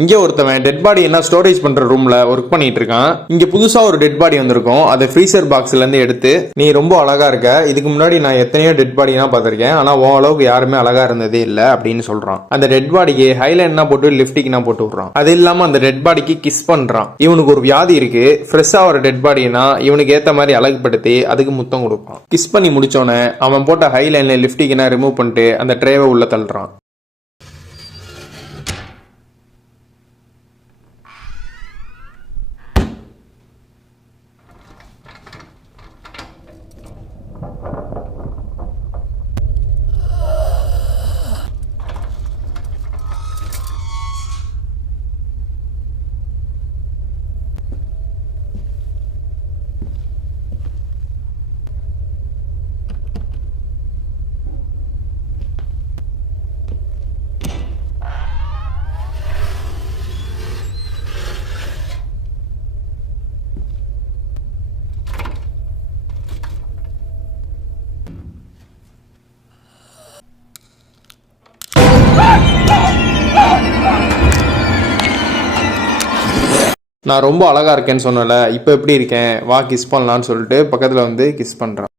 இங்க ஒருத்தவன் dead body என்ன ஸ்டோரேஜ் பண்ற ரூம்ல ஒர்க் பண்ணிட்டு இருக்கான். இங்க புதுசா ஒரு டெட் பாடி வந்திருக்கும். அதை ஃப்ரீசர் பாக்ஸ்ல இருந்து எடுத்து நீ ரொம்ப அழகா இருக்க. இதுக்கு முன்னாடி நான் எத்தனையோ டெட் பாடி தான் பார்த்திருக்கேன். ஆனா ஓ அளவுக்கு யாருமே அழகா இருந்ததே இல்ல அப்படின்னு சொல்றான். அந்த டெட் பாடிக்கு ஹைலைட்னா போட்டு லிப்டிக்னா போட்டு விடுறான். அது இல்லாம அந்த டெட் பாடிக்கு கிஸ் பண்றான். இவனுக்கு ஒரு வியாதி இருக்கு. ஃப்ரெஷ்ஷா ஒரு டெட் பாடினா இவனுக்கு ஏத்த மாதிரி அழகுபடுத்தி அதுக்கு முத்தம் கொடுப்பான். கிஸ் பண்ணி முடிச்சோன்னே அவன் போட்ட ஹைலைன்ல லிப்டிக்னா ரிமூவ் பண்ணிட்டு அந்த ட்ரேவை உள்ள தள்ளுறான். நான் ரொம்ப அழகா இருக்கேன்னு சொன்னல இப்போ எப்படி இருக்கேன்? வா கிஸ் பண்ணலான்னு சொல்லிட்டு பக்கத்தில் வந்து கிஸ் பண்ணுறான்